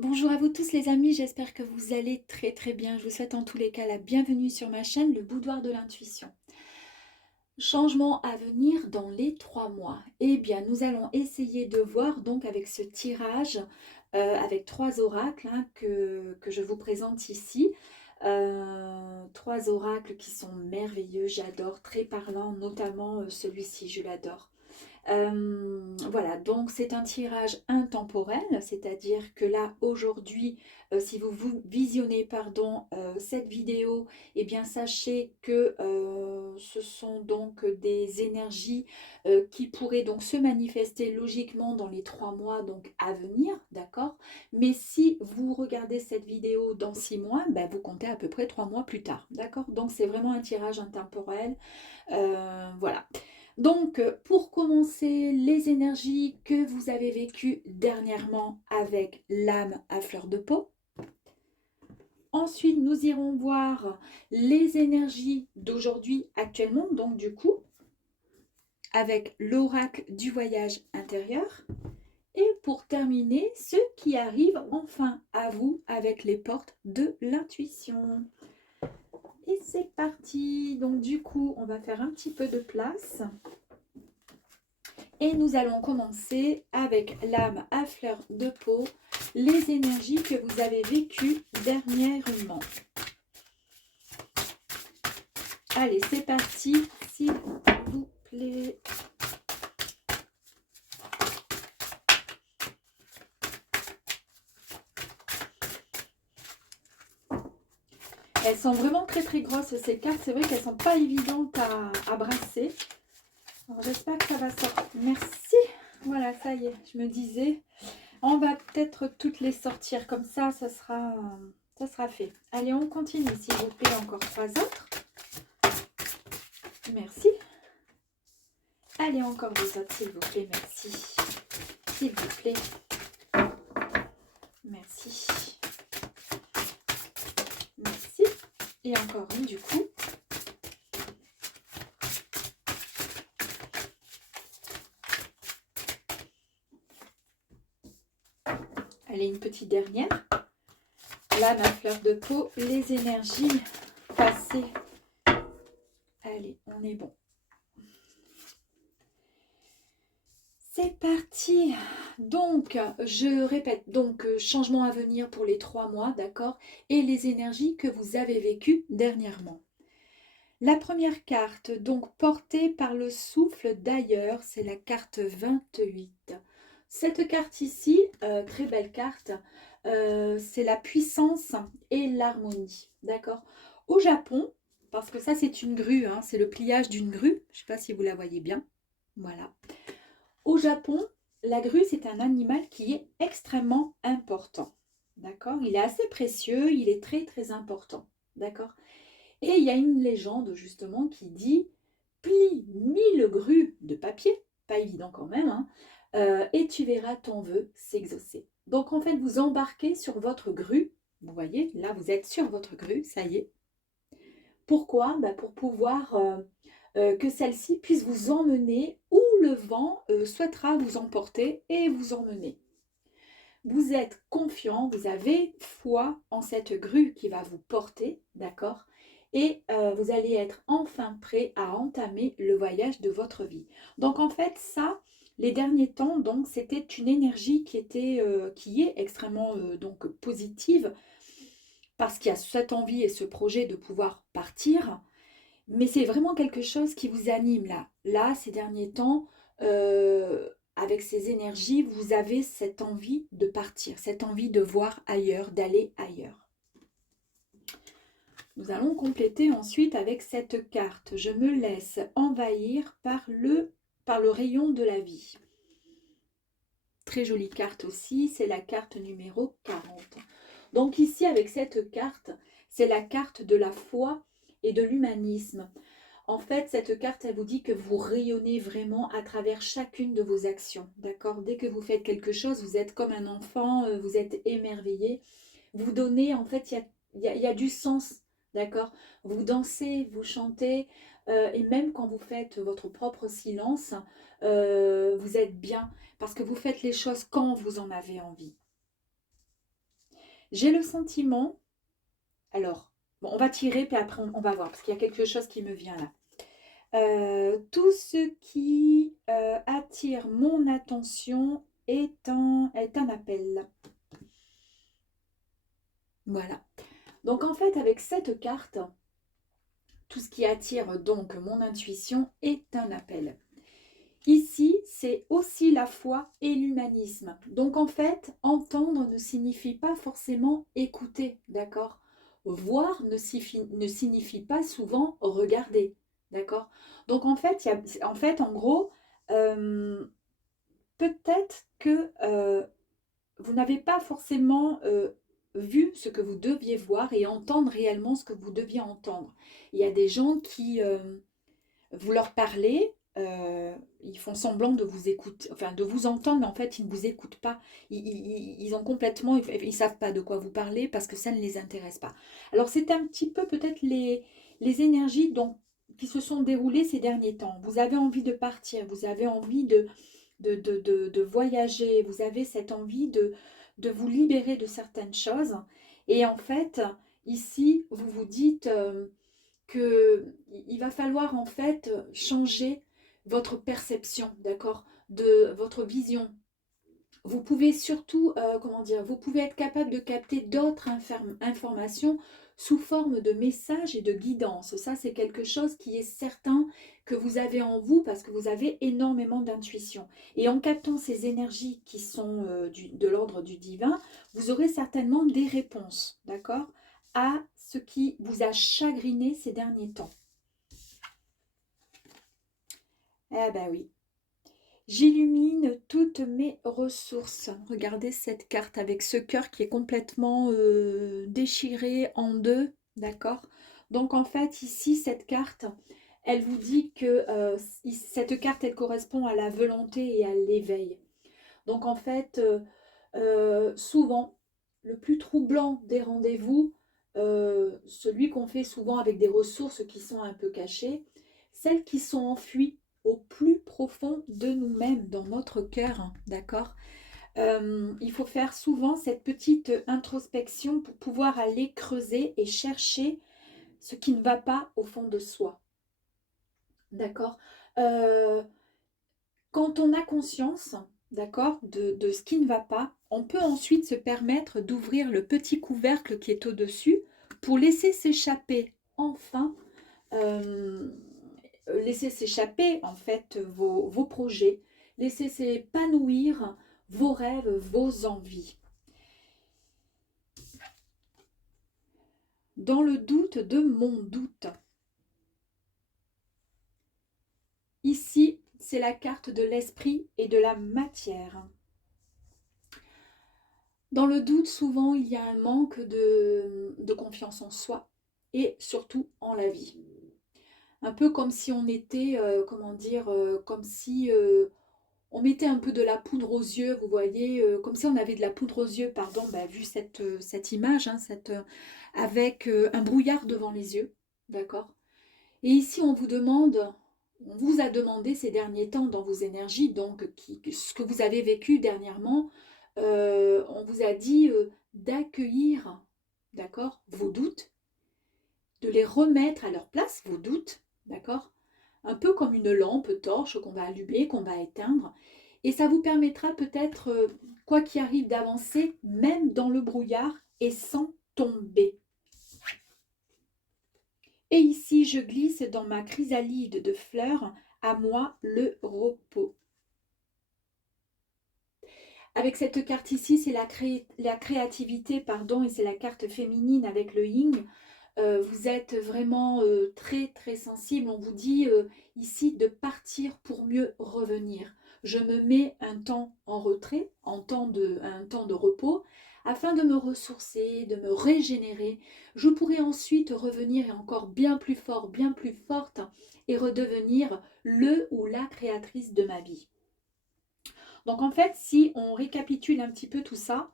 Bonjour à vous tous les amis, j'espère que vous allez très bien. Je vous souhaite en tous les cas la bienvenue sur ma chaîne, le Boudoir de l'intuition. Changement à venir dans les 3 mois. Eh bien, nous allons essayer de voir donc avec ce tirage, avec 3 oracles que je vous présente ici. 3 oracles qui sont merveilleux, j'adore, très parlant, notamment celui-ci, je l'adore. Voilà, donc c'est un tirage intemporel, c'est-à-dire que là, aujourd'hui, si vous visionnez pardon, cette vidéo, eh bien sachez que ce sont donc des énergies qui pourraient donc se manifester logiquement dans les 3 mois donc, à venir, d'accord? Mais si vous regardez cette vidéo dans 6 mois, ben, vous comptez à peu près 3 mois plus tard, d'accord? Donc c'est vraiment un tirage intemporel, voilà. Donc, pour commencer, les énergies que vous avez vécues dernièrement avec l'âme à fleur de peau. Ensuite, nous irons voir les énergies d'aujourd'hui actuellement, donc du coup, avec l'oracle du voyage intérieur. Et pour terminer, ce qui arrive enfin à vous avec les portes de l'intuition. Et c'est parti. Donc du coup, on va faire un petit peu de place. Et nous allons commencer avec l'âme à fleur de peau, les énergies que vous avez vécues dernièrement. Allez, c'est parti, s'il vous plaît. Elles sont vraiment très grosses ces cartes. C'est vrai qu'elles ne sont pas évidentes à brasser. Alors j'espère que ça va sortir. Merci. Voilà, ça y est, je me disais. On va peut-être toutes les sortir comme ça sera fait. Allez, on continue s'il vous plaît. Encore 3 autres. Merci. Allez, encore 2 autres s'il vous plaît. Merci. S'il vous plaît. Merci. Merci. Et encore une du coup. Allez, une petite dernière. Là, ma fleur de peau, les énergies passées. Allez, on est bon. C'est parti. Donc, je répète, donc changement à venir pour les 3 mois, d'accord? Et les énergies que vous avez vécues dernièrement. La première carte, donc portée par le souffle d'ailleurs, c'est la carte 28. Cette carte ici, très belle carte, c'est la puissance et l'harmonie, d'accord? Au Japon, parce que ça c'est une grue, hein, c'est le pliage d'une grue, je ne sais pas si vous la voyez bien, voilà. Au Japon, la grue c'est un animal qui est extrêmement important, d'accord? Il est assez précieux, il est très important, d'accord? Et il y a une légende justement qui dit plie 1000 grues de papier, pas évident quand même, hein, et tu verras ton vœu s'exaucer. Donc en fait, vous embarquez sur votre grue, vous voyez, là vous êtes sur votre grue, ça y est. Pourquoi? Pour pouvoir que celle-ci puisse vous emmener où le vent souhaitera vous emporter et vous emmener. Vous êtes confiant, vous avez foi en cette grue qui va vous porter, d'accord? Et vous allez être enfin prêt à entamer le voyage de votre vie. Donc en fait, ça, les derniers temps, donc c'était une énergie qui est extrêmement donc positive parce qu'il y a cette envie et ce projet de pouvoir partir. Mais c'est vraiment quelque chose qui vous anime là. Là, ces derniers temps, avec ces énergies, vous avez cette envie de partir, cette envie de voir ailleurs, d'aller ailleurs. Nous allons compléter ensuite avec cette carte. Je me laisse envahir par le rayon de la vie. Très jolie carte aussi, c'est la carte numéro 40. Donc ici, avec cette carte, c'est la carte de la foi et de l'humanisme. En fait, cette carte, elle vous dit que vous rayonnez vraiment à travers chacune de vos actions, d'accord? Dès que vous faites quelque chose, vous êtes comme un enfant, vous êtes émerveillé. Vous donnez, en fait, il y a du sens, d'accord? Vous dansez, vous chantez, et même quand vous faites votre propre silence, vous êtes bien, parce que vous faites les choses quand vous en avez envie. J'ai le sentiment, alors, bon, on va tirer, puis après on va voir, parce qu'il y a quelque chose qui me vient là. Tout ce qui attire mon attention est un appel. Voilà. Donc en fait, avec cette carte, tout ce qui attire donc mon intuition est un appel. Ici, c'est aussi la foi et l'humanisme. Donc en fait, entendre ne signifie pas forcément écouter, d'accord? Voir ne signifie pas souvent regarder, d'accord? Donc en fait, en gros, euh, peut-être que vous n'avez pas forcément vu ce que vous deviez voir et entendre réellement ce que vous deviez entendre. Il y a des gens qui, vous leur parlez, ils font semblant de vous écouter, enfin de vous entendre, mais en fait ils ne vous écoutent pas. Ils ont complètement, ils savent pas de quoi vous parlez parce que ça ne les intéresse pas. Alors c'est un petit peu peut-être les énergies qui se sont déroulées ces derniers temps. Vous avez envie de partir, vous avez envie de voyager, vous avez cette envie de vous libérer de certaines choses. Et en fait, ici, vous vous dites que il va falloir en fait changer votre perception, d'accord, de votre vision. Vous pouvez surtout, comment dire, vous pouvez être capable de capter d'autres informations sous forme de messages et de guidance. Ça, c'est quelque chose qui est certain que vous avez en vous parce que vous avez énormément d'intuition. Et en captant ces énergies qui sont de l'ordre du divin, vous aurez certainement des réponses, d'accord, à ce qui vous a chagriné ces derniers temps. Eh ben oui. J'illumine toutes mes ressources. Regardez cette carte avec ce cœur qui est complètement déchiré en deux, d'accord? Donc en fait ici cette carte, elle vous dit que cette carte elle correspond à la volonté et à l'éveil. Donc en fait souvent le plus troublant des rendez-vous, celui qu'on fait souvent avec des ressources qui sont un peu cachées, celles qui sont enfuies au plus profond de nous-mêmes, dans notre cœur, hein, d'accord. Il faut faire souvent cette petite introspection pour pouvoir aller creuser et chercher ce qui ne va pas au fond de soi, d'accord. Euh, Quand on a conscience, d'accord, de ce qui ne va pas, on peut ensuite se permettre d'ouvrir le petit couvercle qui est au-dessus pour laisser s'échapper enfin laissez s'échapper en fait vos projets, laissez s'épanouir vos rêves, vos envies. Dans le doute de mon doute. Ici, c'est la carte de l'esprit et de la matière. Dans le doute, souvent, il y a un manque de confiance en soi et surtout en la vie. Un peu comme si on était, comment dire, comme si on mettait un peu de la poudre aux yeux, vous voyez, comme si on avait de la poudre aux yeux, pardon, bah, vu cette image, hein, avec un brouillard devant les yeux, d'accord. Et ici, on vous a demandé ces derniers temps dans vos énergies, donc ce que vous avez vécu dernièrement, on vous a dit d'accueillir, d'accord, vos doutes, de les remettre à leur place, vos doutes, d'accord, un peu comme une lampe torche qu'on va allumer, qu'on va éteindre. Et ça vous permettra peut-être, quoi qu'il arrive, d'avancer même dans le brouillard et sans tomber. Et ici, je glisse dans ma chrysalide de fleurs, à moi le repos. Avec cette carte ici, c'est la créativité, pardon, et c'est la carte féminine avec le yin. Vous êtes vraiment très très sensible. On vous dit ici de partir pour mieux revenir. Je me mets un temps en retrait, un temps de repos, afin de me ressourcer, de me régénérer. Je pourrai ensuite revenir et encore bien plus fort, bien plus forte et redevenir le ou la créatrice de ma vie. Donc en fait, si on récapitule un petit peu tout ça,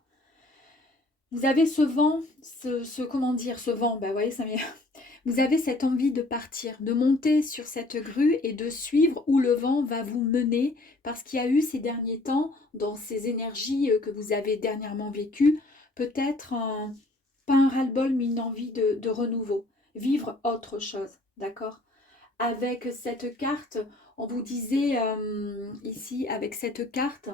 vous avez ce vent, comment dire, ce vent, ben, vous voyez, Vous avez cette envie de partir, de monter sur cette grue et de suivre où le vent va vous mener, parce qu'il y a eu ces derniers temps, dans ces énergies que vous avez dernièrement vécues, peut-être pas un ras-le-bol, mais une envie de renouveau, vivre autre chose, d'accord? Avec cette carte, on vous disait ici, avec cette carte,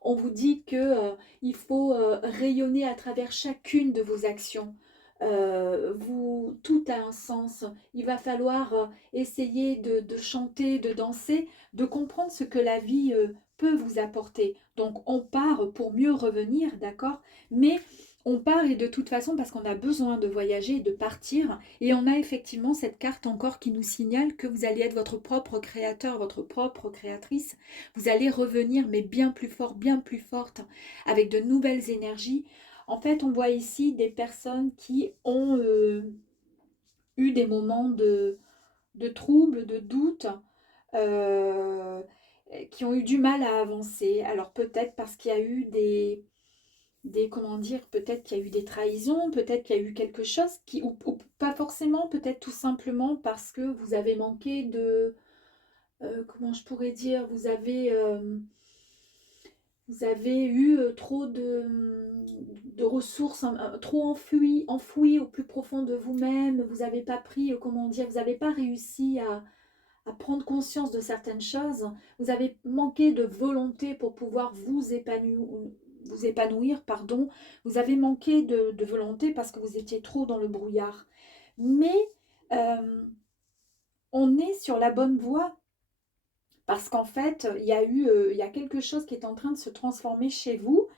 on vous dit que il faut rayonner à travers chacune de vos actions. Tout a un sens. Il va falloir essayer de chanter, de danser, de comprendre ce que la vie peut vous apporter. Donc on part pour mieux revenir, d'accord? Mais on part et de toute façon parce qu'on a besoin de voyager, de partir. Et on a effectivement cette carte encore qui nous signale que vous allez être votre propre créateur, votre propre créatrice. Vous allez revenir, mais bien plus fort, bien plus forte, avec de nouvelles énergies. En fait, on voit ici des personnes qui ont eu des moments de troubles, de doutes, euh, qui ont eu du mal à avancer. Alors peut-être parce qu'il y a eu comment dire, peut-être qu'il y a eu des trahisons, peut-être qu'il y a eu quelque chose ou pas forcément, peut-être tout simplement parce que vous avez manqué de, comment je pourrais dire, vous avez eu trop de ressources, trop enfouies au plus profond de vous-même, vous n'avez pas pris, comment dire, vous n'avez pas réussi à prendre conscience de certaines choses, vous avez manqué de volonté pour pouvoir vous épanouir, pardon. Vous avez manqué de volonté parce que vous étiez trop dans le brouillard. Mais euh, on est sur la bonne voie parce qu'en fait, il y a quelque chose qui est en train de se transformer chez vous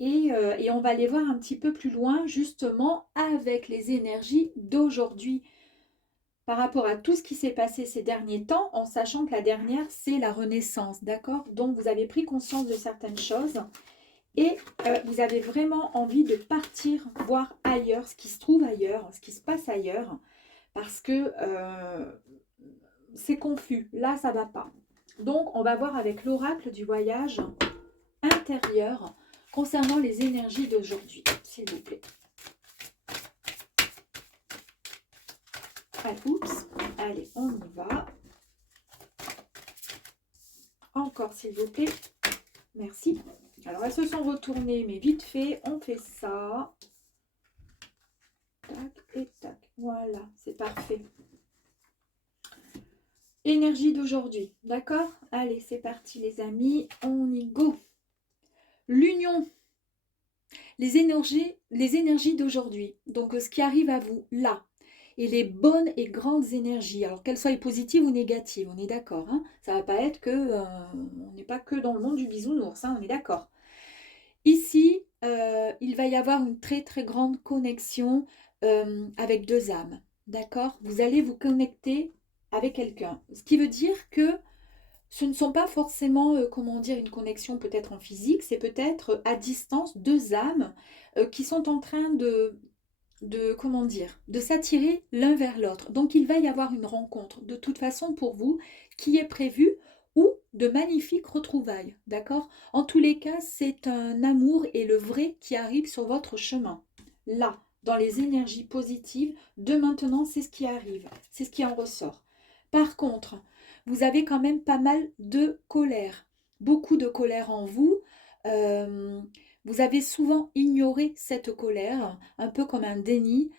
et on va aller voir un petit peu plus loin justement avec les énergies d'aujourd'hui par rapport à tout ce qui s'est passé ces derniers temps, en sachant que la dernière, c'est la renaissance, d'accord? Donc, vous avez pris conscience de certaines choses et vous avez vraiment envie de partir voir ailleurs, ce qui se trouve ailleurs, ce qui se passe ailleurs, parce que c'est confus. Là, ça ne va pas. Donc, on va voir avec l'oracle du voyage intérieur concernant les énergies d'aujourd'hui, s'il vous plaît. Ah, oups, allez, on y va. Encore, s'il vous plaît. Merci. Alors, elles se sont retournées, mais vite fait, on fait ça. Tac et tac. Voilà, c'est parfait. Énergie d'aujourd'hui, d'accord? Allez, c'est parti, les amis. On y go. L'union. Les énergies d'aujourd'hui. Donc, ce qui arrive à vous, là. Et les bonnes et grandes énergies, alors qu'elles soient positives ou négatives, on est d'accord, hein? Ça ne va pas être que, on n'est pas que dans le monde du bisounours, hein, on est d'accord. Ici, il va y avoir une très très grande connexion avec deux âmes, d'accord? Vous allez vous connecter avec quelqu'un, ce qui veut dire que ce ne sont pas forcément, comment dire, une connexion peut-être en physique, c'est peut-être à distance deux âmes qui sont en train comment dire, de s'attirer l'un vers l'autre. Donc il va y avoir une rencontre de toute façon pour vous qui est prévue ou de magnifiques retrouvailles, d'accord? En tous les cas, c'est un amour et le vrai qui arrive sur votre chemin. Là, dans les énergies positives, de maintenant, c'est ce qui arrive, c'est ce qui en ressort. Par contre, vous avez quand même pas mal de colère, beaucoup de colère en vous. Euh, Vous avez souvent ignoré cette colère, un peu comme un déni,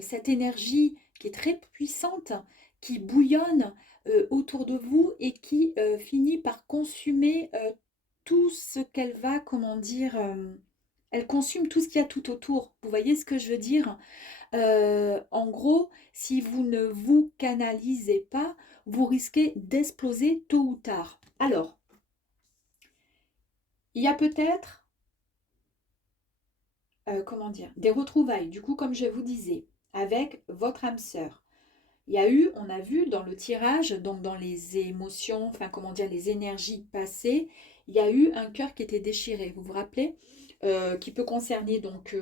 cette énergie qui est très puissante, qui bouillonne autour de vous et qui finit par consumer tout ce qu'elle va, comment dire, elle consume tout ce qu'il y a tout autour. Vous voyez ce que je veux dire? En gros, si vous ne vous canalisez pas, vous risquez d'exploser tôt ou tard. Alors, il y a peut-être comment dire, des retrouvailles, du coup, comme je vous disais, avec votre âme sœur. Il y a eu, on a vu dans le tirage, donc dans les émotions, enfin comment dire, les énergies passées, il y a eu un cœur qui était déchiré, vous vous rappelez? Qui peut concerner donc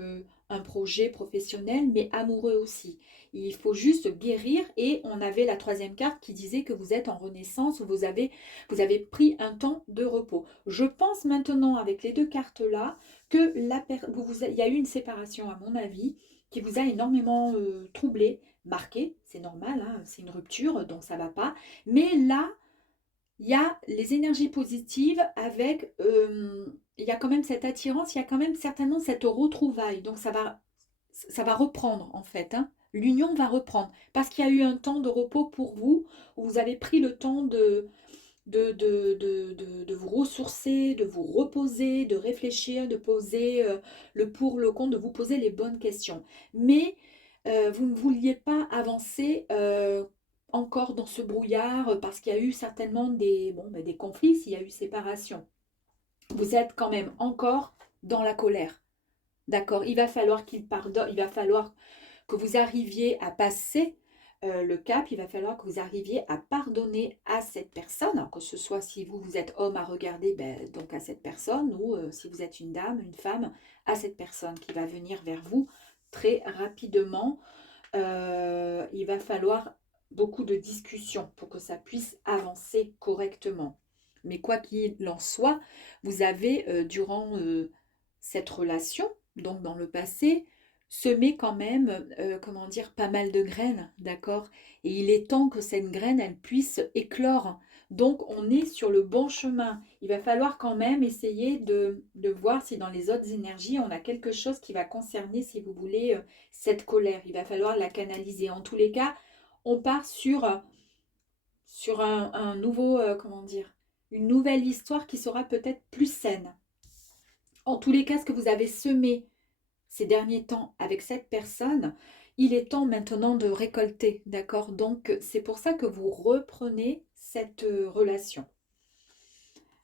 un projet professionnel, mais amoureux aussi. Il faut juste guérir et on avait la troisième carte qui disait que vous êtes en renaissance, vous avez pris un temps de repos. Je pense maintenant avec les deux cartes-là que il y a eu une séparation à mon avis qui vous a énormément troublé, marqué, c'est normal, hein, c'est une rupture, donc ça ne va pas. Mais là, il y a les énergies positives avec, il y a quand même cette attirance, il y a quand même certainement cette retrouvaille. Donc ça va reprendre en fait, hein. L'union va reprendre parce qu'il y a eu un temps de repos pour vous, où vous avez pris le temps de vous ressourcer, de vous reposer, de réfléchir, de poser le pour, le contre, de vous poser les bonnes questions. Mais vous ne vouliez pas avancer encore dans ce brouillard parce qu'il y a eu certainement des conflits, s'il y a eu séparation. Vous êtes quand même encore dans la colère. D'accord? Il va falloir qu'il pardonne, il va falloir que vous arriviez à passer le cap, il va falloir que vous arriviez à pardonner à cette personne, alors que ce soit si vous êtes homme à regarder, ben, donc à cette personne, ou si vous êtes une dame, une femme, à cette personne qui va venir vers vous très rapidement. Il va falloir beaucoup de discussions pour que ça puisse avancer correctement. Mais quoi qu'il en soit, vous avez, durant cette relation, donc dans le passé, semé quand même, comment dire, pas mal de graines, d'accord? Et il est temps que cette graine, elle puisse éclore. Donc, on est sur le bon chemin. Il va falloir quand même essayer de voir si dans les autres énergies, on a quelque chose qui va concerner, si vous voulez, cette colère. Il va falloir la canaliser. En tous les cas, on part sur un nouveau, comment dire, une nouvelle histoire qui sera peut-être plus saine. En tous les cas, ce que vous avez semé ces derniers temps avec cette personne, il est temps maintenant de récolter, d'accord? Donc, c'est pour ça que vous reprenez cette relation.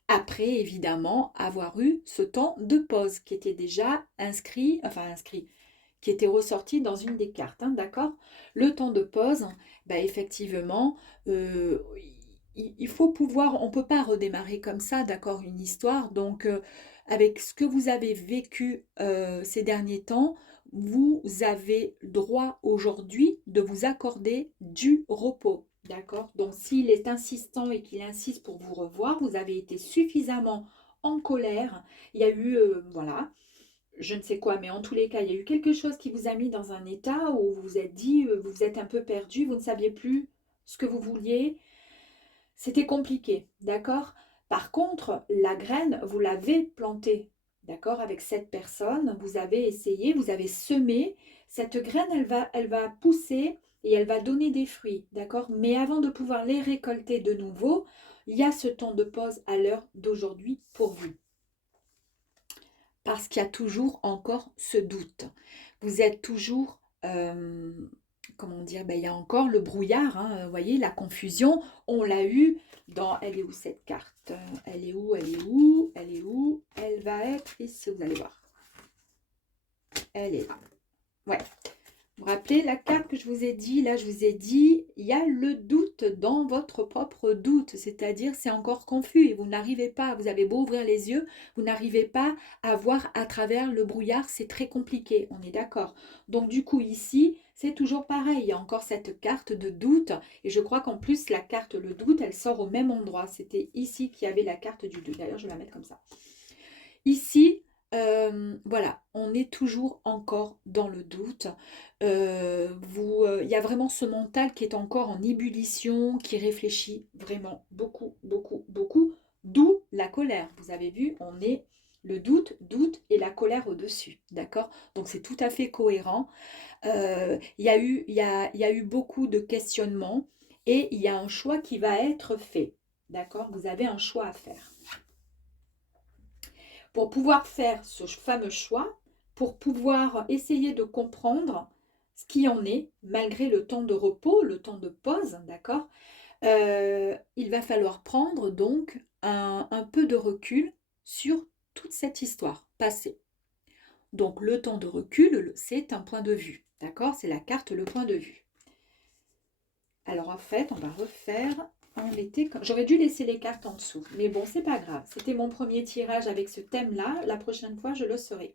Après, évidemment, avoir eu ce temps de pause qui était déjà inscrit, qui était ressorti dans une des cartes, hein, d'accord? Le temps de pause, bah, effectivement, il faut pouvoir, on ne peut pas redémarrer comme ça, d'accord, une histoire. Donc, avec ce que vous avez vécu ces derniers temps, vous avez droit aujourd'hui de vous accorder du repos. D'accord? Donc, s'il est insistant et qu'il insiste pour vous revoir, vous avez été suffisamment en colère. Il y a eu, voilà, je ne sais quoi, mais en tous les cas, il y a eu quelque chose qui vous a mis dans un état où vous vous êtes dit, vous vous êtes un peu perdu, vous ne saviez plus ce que vous vouliez. C'était compliqué, d'accord? Par contre, la graine, vous l'avez plantée, d'accord? Avec cette personne, vous avez essayé, vous avez semé. Cette graine, elle va pousser et elle va donner des fruits, d'accord? Mais avant de pouvoir les récolter de nouveau, il y a ce temps de pause à l'heure d'aujourd'hui pour vous. Parce qu'il y a toujours encore ce doute. Vous êtes toujours, comment dire, ben, il y a encore le brouillard, hein, vous voyez, la confusion. On l'a eu dans, elle est où cette carte? Elle est où? Elle est où? Elle est où? Elle va être ici, vous allez voir. Elle est là. Ouais. Vous vous rappelez la carte que je vous ai dit, là je vous ai dit, il y a le doute dans votre propre doute, c'est-à-dire c'est encore confus et vous n'arrivez pas, vous avez beau ouvrir les yeux, vous n'arrivez pas à voir à travers le brouillard, c'est très compliqué, on est d'accord. Donc du coup ici, c'est toujours pareil, il y a encore cette carte de doute et je crois qu'en plus la carte le doute, elle sort au même endroit, c'était ici qu'il y avait la carte du doute, d'ailleurs je vais la mettre comme ça. Ici, voilà, on est toujours encore dans le doute. Il y a vraiment ce mental qui est encore en ébullition, qui réfléchit vraiment beaucoup, beaucoup, beaucoup, d'où la colère. Vous avez vu, on est le doute et la colère au-dessus, d'accord? Donc c'est tout à fait cohérent. Il y a eu beaucoup de questionnements et il y a un choix qui va être fait, d'accord? Vous avez un choix à faire. Pour pouvoir faire ce fameux choix, pour pouvoir essayer de comprendre ce qui en est, malgré le temps de repos, le temps de pause, d'accord, il va falloir prendre donc un peu de recul sur toute cette histoire passée. Donc le temps de recul, c'est un point de vue, d'accord? C'est la carte, le point de vue. Alors en fait, on va refaire j'aurais dû laisser les cartes en dessous, mais bon, c'est pas grave. C'était mon premier tirage avec ce thème-là. La prochaine fois, je le saurai.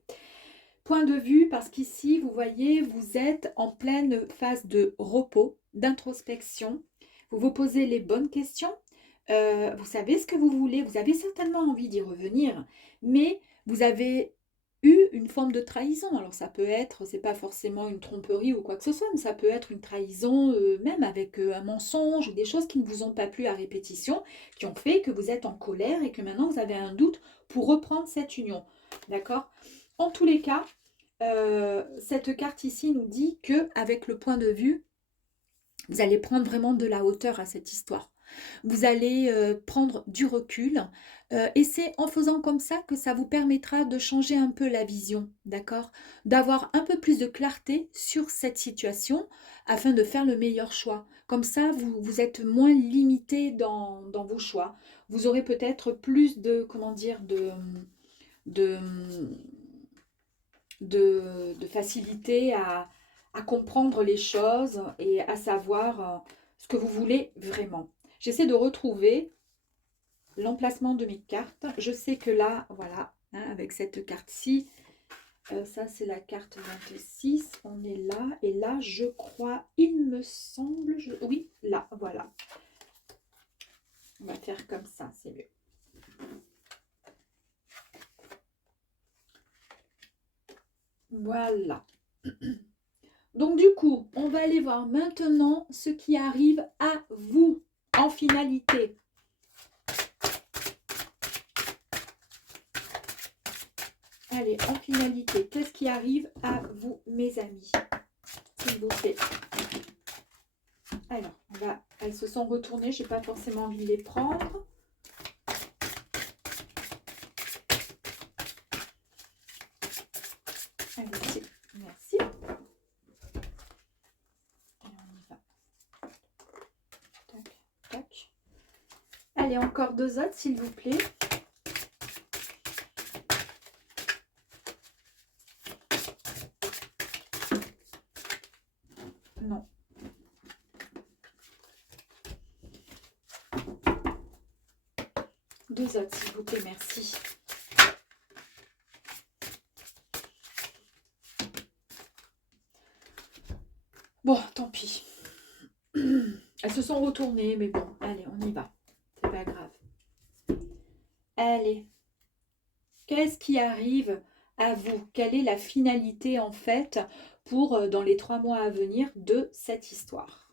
Point de vue, parce qu'ici, vous voyez, vous êtes en pleine phase de repos, d'introspection. Vous vous posez les bonnes questions. Vous savez ce que vous voulez. Vous avez certainement envie d'y revenir, mais vous avez eu une forme de trahison. Alors ça peut être, c'est pas forcément une tromperie ou quoi que ce soit, mais ça peut être une trahison même avec un mensonge ou des choses qui ne vous ont pas plu à répétition, qui ont fait que vous êtes en colère et que maintenant vous avez un doute pour reprendre cette union. D'accord? En tous les cas, cette carte ici nous dit que avec le point de vue, vous allez prendre vraiment de la hauteur à cette histoire. Vous allez prendre du recul et c'est en faisant comme ça que ça vous permettra de changer un peu la vision, d'accord? D'avoir un peu plus de clarté sur cette situation afin de faire le meilleur choix. Comme ça, vous êtes moins limité dans vos choix. Vous aurez peut-être plus de, comment dire, de, de facilité à comprendre les choses et à savoir ce que vous voulez vraiment. J'essaie de retrouver l'emplacement de mes cartes. Je sais que là, voilà, hein, avec cette carte-ci, ça c'est la carte 26, on est là, et là je crois, il me semble, oui, là, voilà. On va faire comme ça, c'est mieux. Voilà. Donc du coup, on va aller voir maintenant ce qui arrive à vous en finalité. Allez, en finalité, qu'est-ce qui arrive à vous, mes amis? S'il vous plaît. Alors, elles se sont retournées, je n'ai pas forcément envie de les prendre. Allez, merci. Et on y va. Tac, tac. Allez, encore deux autres, s'il vous plaît. Non. Deux autres, s'il vous plaît, merci. Bon, tant pis. Elles se sont retournées, mais bon, allez, on y va. C'est pas grave. Allez. Qu'est-ce qui arrive à vous? Quelle est la finalité, en fait, pour dans les 3 mois à venir de cette histoire?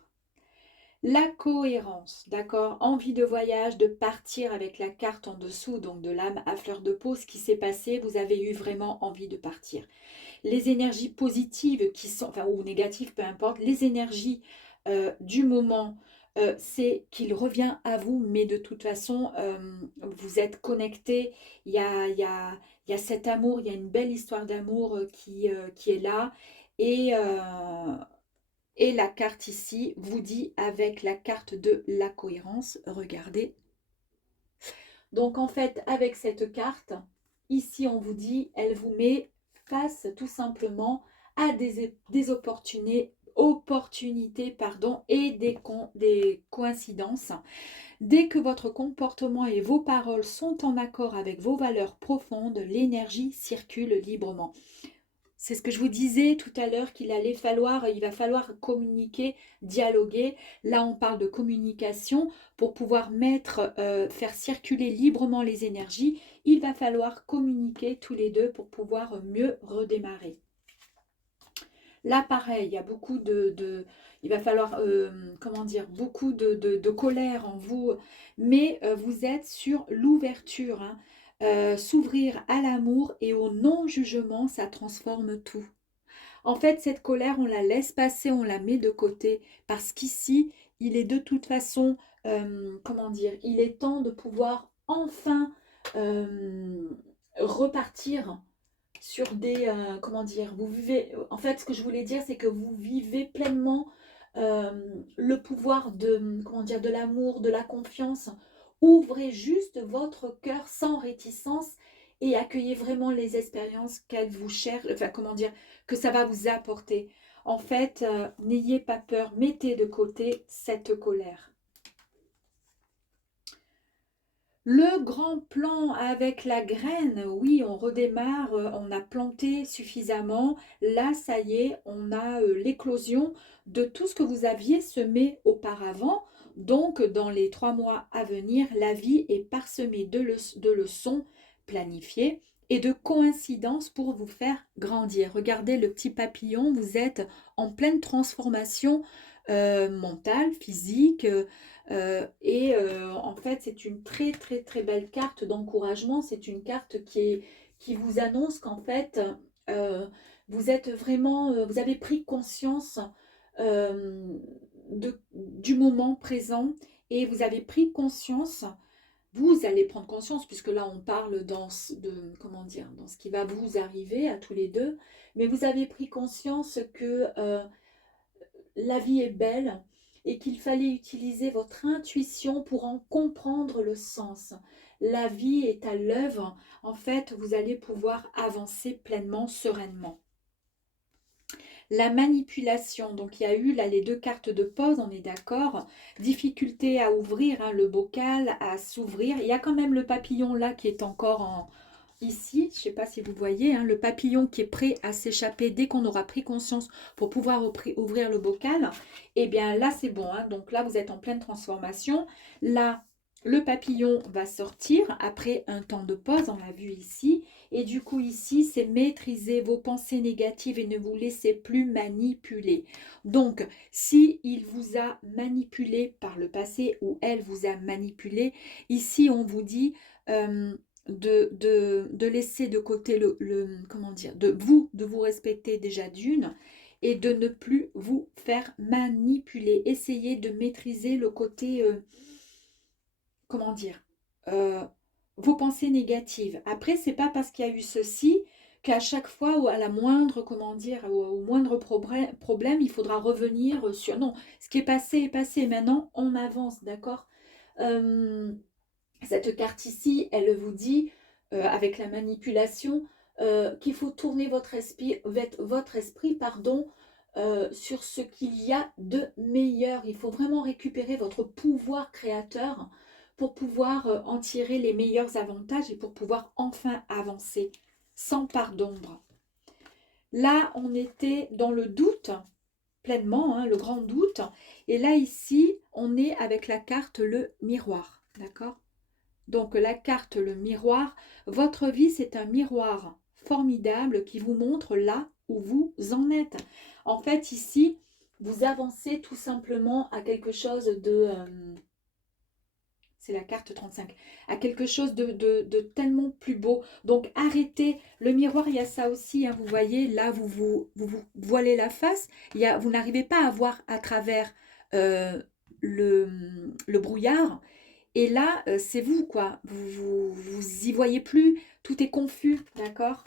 La cohérence, d'accord? Envie de voyage, de partir avec la carte en dessous, donc de l'âme à fleur de peau. Ce qui s'est passé, vous avez eu vraiment envie de partir. Les énergies positives qui sont, enfin, ou négatives, peu importe, les énergies du moment, c'est qu'il revient à vous, mais de toute façon, vous êtes connectés. Il y a cet amour, il y a une belle histoire d'amour qui est là. Et, et la carte ici vous dit avec la carte de la cohérence, regardez. Donc en fait, avec cette carte, ici on vous dit, elle vous met face tout simplement à des opportunités pardon, et des coïncidences. Dès que votre comportement et vos paroles sont en accord avec vos valeurs profondes, l'énergie circule librement. C'est ce que je vous disais tout à l'heure il va falloir communiquer, dialoguer. Là, on parle de communication pour pouvoir faire circuler librement les énergies. Il va falloir communiquer tous les deux pour pouvoir mieux redémarrer. Là, pareil, il y a beaucoup il va falloir, comment dire, beaucoup de colère en vous, mais vous êtes sur l'ouverture, hein. S'ouvrir à l'amour et au non-jugement, ça transforme tout. En fait, cette colère, on la laisse passer, on la met de côté, parce qu'ici, il est de toute façon, comment dire, il est temps de pouvoir enfin repartir sur des, comment dire, vous vivez, en fait, ce que je voulais dire, c'est que vous vivez pleinement euh, le pouvoir de, comment dire, de l'amour, de la confiance. Ouvrez juste votre cœur sans réticence et accueillez vraiment les expériences qu'elles vous cherchent, enfin, comment dire, que ça va vous apporter. En fait, n'ayez pas peur, mettez de côté cette colère. Le grand plan avec la graine, oui, on redémarre, on a planté suffisamment. Là, ça y est, on a l'éclosion de tout ce que vous aviez semé auparavant. Donc, dans les 3 mois à venir, la vie est parsemée de leçons planifiées et de coïncidences pour vous faire grandir. Regardez le petit papillon, vous êtes en pleine transformation mentale, physique, en fait c'est une très très très belle carte d'encouragement. C'est une carte qui vous annonce qu'en fait euh, vous êtes vraiment, vous avez pris conscience du moment présent et vous avez pris conscience, vous allez prendre conscience, puisque là on parle comment dire, dans ce qui va vous arriver à tous les deux, mais vous avez pris conscience que la vie est belle et qu'il fallait utiliser votre intuition pour en comprendre le sens. La vie est à l'œuvre, en fait vous allez pouvoir avancer pleinement, sereinement. La manipulation, donc il y a eu là les deux cartes de pause, on est d'accord. Difficulté à ouvrir le bocal, à s'ouvrir. Il y a quand même le papillon là qui est encore ici. Je ne sais pas si vous voyez, le papillon qui est prêt à s'échapper dès qu'on aura pris conscience pour pouvoir ouvrir le bocal. Et bien là c'est bon, donc là vous êtes en pleine transformation. Là, le papillon va sortir après un temps de pause, on l'a vu ici. Et du coup ici, c'est maîtriser vos pensées négatives et ne vous laissez plus manipuler. Donc, si il vous a manipulé par le passé ou elle vous a manipulé, ici on vous dit de laisser de côté comment dire, de vous respecter déjà d'une et de ne plus vous faire manipuler. Essayez de maîtriser le côté, comment dire, vos pensées négatives. Après, c'est pas parce qu'il y a eu ceci qu'à chaque fois ou à la moindre, comment dire, au moindre problème, il faudra revenir sur... Non, ce qui est passé est passé. Maintenant, on avance, d'accord. Cette carte ici, elle vous dit, avec la manipulation, qu'il faut tourner votre esprit pardon, sur ce qu'il y a de meilleur. Il faut vraiment récupérer votre pouvoir créateur pour pouvoir en tirer les meilleurs avantages et pour pouvoir enfin avancer sans part d'ombre. Là, on était dans le doute, pleinement, le grand doute. Et là, ici, on est avec la carte le miroir, d'accord? Donc, la carte le miroir, votre vie, c'est un miroir formidable qui vous montre là où vous en êtes. En fait, ici, vous avancez tout simplement à quelque chose de... c'est la carte 35, à quelque chose de tellement plus beau. Donc arrêtez, le miroir, il y a ça aussi, vous voyez, là vous voilez la face, vous n'arrivez pas à voir à travers le brouillard, et là c'est vous quoi, vous y voyez plus, tout est confus, d'accord?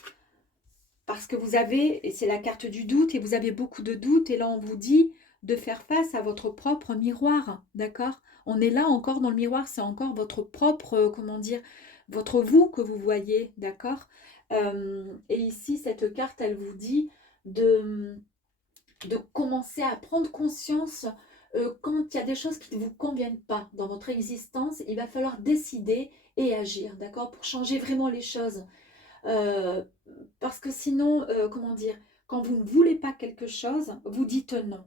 Parce que vous avez, et c'est la carte du doute, et vous avez beaucoup de doutes, et là on vous dit de faire face à votre propre miroir, d'accord? On est là encore dans le miroir, c'est encore votre propre, comment dire, votre vous que vous voyez, d'accord? Et ici, cette carte, elle vous dit de commencer à prendre conscience quand il y a des choses qui ne vous conviennent pas dans votre existence, il va falloir décider et agir, d'accord? Pour changer vraiment les choses. Euh, Parce que sinon, comment dire, quand vous ne voulez pas quelque chose, vous dites non.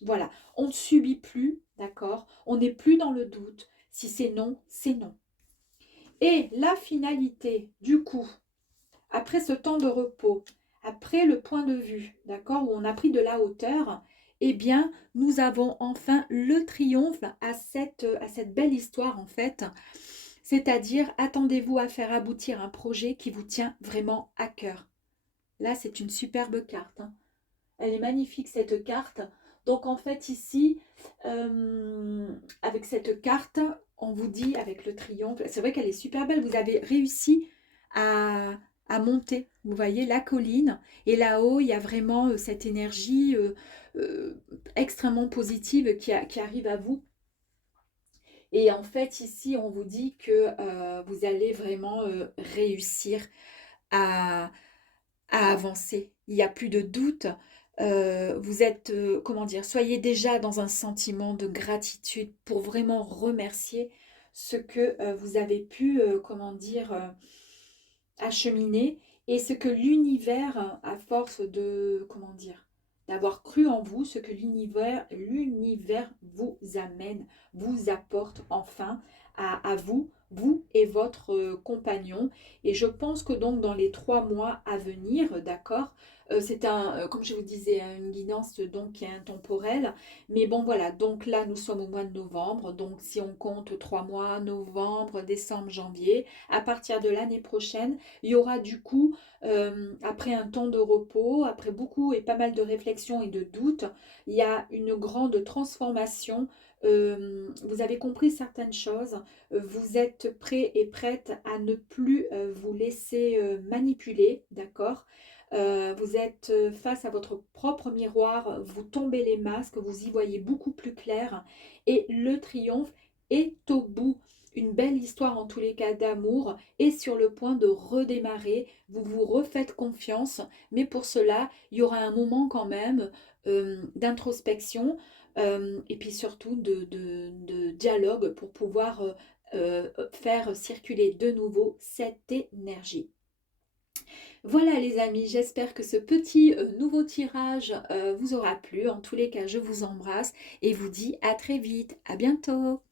Voilà, on ne subit plus, d'accord? On n'est plus dans le doute. Si c'est non, c'est non. Et la finalité, du coup, après ce temps de repos, après le point de vue, d'accord, où on a pris de la hauteur, eh bien, nous avons enfin le triomphe à cette belle histoire, en fait. C'est-à-dire, attendez-vous à faire aboutir un projet qui vous tient vraiment à cœur. Là, c'est une superbe carte. Elle est magnifique, cette carte. Donc, en fait, ici, avec cette carte, on vous dit, avec le triomphe, c'est vrai qu'elle est super belle. Vous avez réussi à monter, vous voyez, la colline. Et là-haut, il y a vraiment cette énergie extrêmement positive qui arrive à vous. Et en fait, ici, on vous dit que vous allez vraiment réussir à avancer. Il n'y a plus de doute. Vous êtes, comment dire, soyez déjà dans un sentiment de gratitude pour vraiment remercier ce que vous avez pu, comment dire, acheminer et ce que l'univers, à force de, comment dire, d'avoir cru en vous, ce que l'univers vous amène, vous apporte enfin à vous, vous et votre compagnon. Et je pense que donc dans les 3 mois à venir, d'accord, c'est comme je vous disais, une guidance donc qui est intemporelle. Mais bon voilà, donc là nous sommes au mois de novembre, donc si on compte 3 mois, novembre, décembre, janvier, à partir de l'année prochaine, il y aura du coup, après un temps de repos, après beaucoup et pas mal de réflexions et de doutes, il y a une grande transformation. Vous avez compris certaines choses, vous êtes prêt et prête à ne plus vous laisser manipuler, d'accord. Vous êtes face à votre propre miroir, vous tombez les masques, vous y voyez beaucoup plus clair et le triomphe est au bout. Une belle histoire en tous les cas d'amour est sur le point de redémarrer. Vous vous refaites confiance, mais pour cela, il y aura un moment quand même d'introspection et puis surtout de dialogue pour pouvoir faire circuler de nouveau cette énergie. Voilà les amis, j'espère que ce petit nouveau tirage vous aura plu. En tous les cas, je vous embrasse et vous dis à très vite. À bientôt.